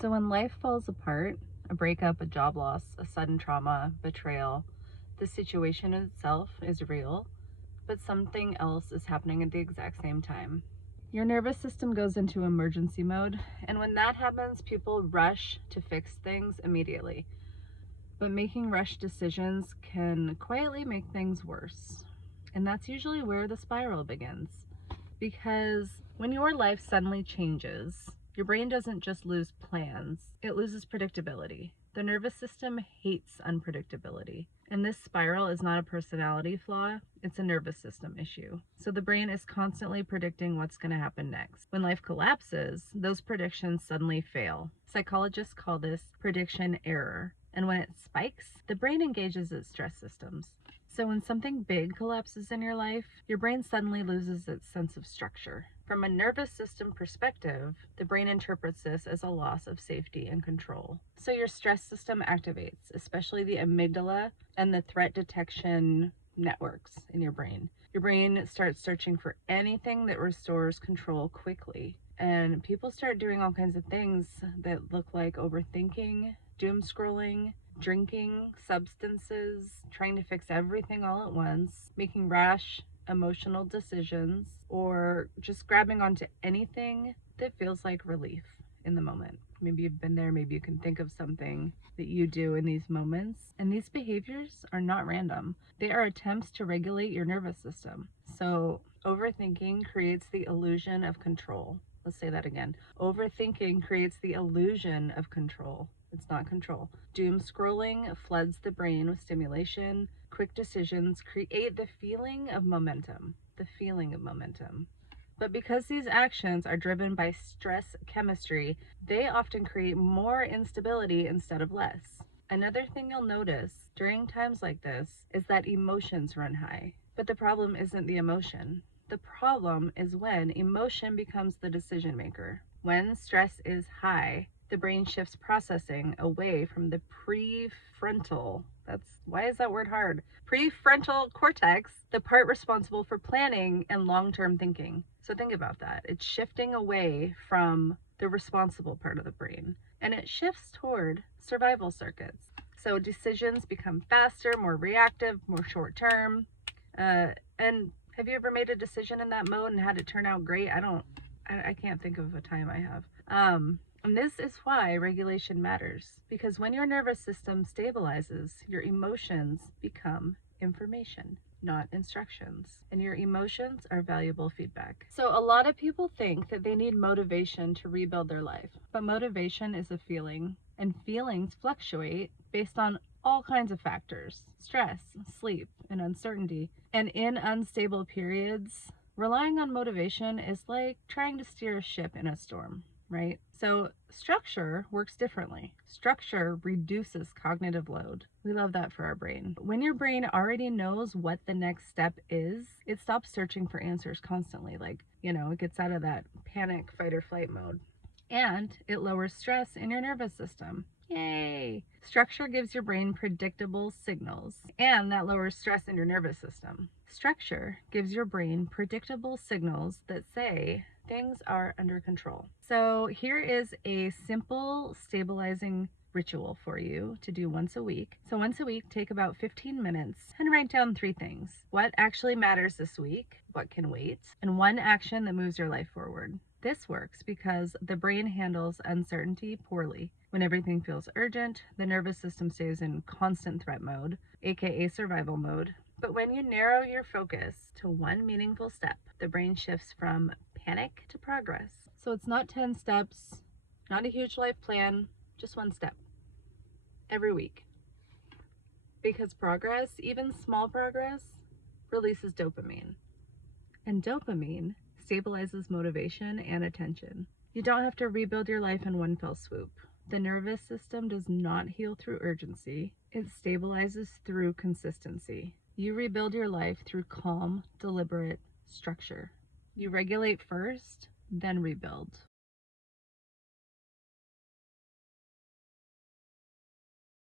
So when life falls apart, a breakup, a job loss, a sudden trauma, betrayal, the situation itself is real, but something else is happening at the exact same time. Your nervous system goes into emergency mode, and when that happens, people rush to fix things immediately. But making rush decisions can quietly make things worse. And that's usually where the spiral begins. Because when your life suddenly changes, your brain doesn't just lose plans, it loses predictability. The nervous system hates unpredictability. And this spiral is not a personality flaw, it's a nervous system issue. So the brain is constantly predicting what's going to happen next. When life collapses, those predictions suddenly fail. Psychologists call this prediction error. And when it spikes, the brain engages its stress systems. So when something big collapses in your life, your brain suddenly loses its sense of structure. From a nervous system perspective, the brain interprets this as a loss of safety and control. So your stress system activates, especially the amygdala and the threat detection networks in your brain. Your brain starts searching for anything that restores control quickly. And people start doing all kinds of things that look like overthinking, doom scrolling, drinking, substances, trying to fix everything all at once, making rash emotional decisions, or just grabbing onto anything that feels like relief in the moment. Maybe you've been there, maybe you can think of something that you do in these moments. And these behaviors are not random. They are attempts to regulate your nervous system. So overthinking creates the illusion of control. Let's say that again. Overthinking creates the illusion of control. It's not control. Doom scrolling floods the brain with stimulation. Quick decisions create the feeling of momentum. But because these actions are driven by stress chemistry, they often create more instability instead of less. Another thing you'll notice during times like this is that emotions run high. But the problem isn't the emotion. The problem is when emotion becomes the decision maker. When stress is high, the brain shifts processing away from the prefrontal. Why is that word hard? Prefrontal cortex, the part responsible for planning and long-term thinking. So think about that. It's shifting away from the responsible part of the brain, and it shifts toward survival circuits. So decisions become faster, more reactive, more short-term. And have you ever made a decision in that mode and had it turn out great? I can't think of a time I have. And this is why regulation matters, because when your nervous system stabilizes, your emotions become information, not instructions. And your emotions are valuable feedback. So a lot of people think that they need motivation to rebuild their life, but motivation is a feeling, and feelings fluctuate based on all kinds of factors: stress, sleep, and uncertainty. And in unstable periods, relying on motivation is like trying to steer a ship in a storm, right? So structure works differently. Structure reduces cognitive load. We love that for our brain. When your brain already knows what the next step is, it stops searching for answers constantly. It gets out of that panic, fight or flight mode. And it lowers stress in your nervous system. Yay! Structure gives your brain predictable signals, and that lowers stress in your nervous system. Structure gives your brain predictable signals that say things are under control. So here is a simple stabilizing ritual for you to do once a week. So once a week, take about 15 minutes and write down 3 things. What actually matters this week? What can wait? And 1 action that moves your life forward. This works because the brain handles uncertainty poorly. When everything feels urgent, the nervous system stays in constant threat mode, aka survival mode. But when you narrow your focus to 1 meaningful step, the brain shifts from panic to progress. So it's not 10 steps, not a huge life plan, just 1 step every week. Because progress, even small progress, releases dopamine. And dopamine stabilizes motivation and attention. You don't have to rebuild your life in one fell swoop. The nervous system does not heal through urgency. It stabilizes through consistency. You rebuild your life through calm, deliberate structure. You regulate first, then rebuild.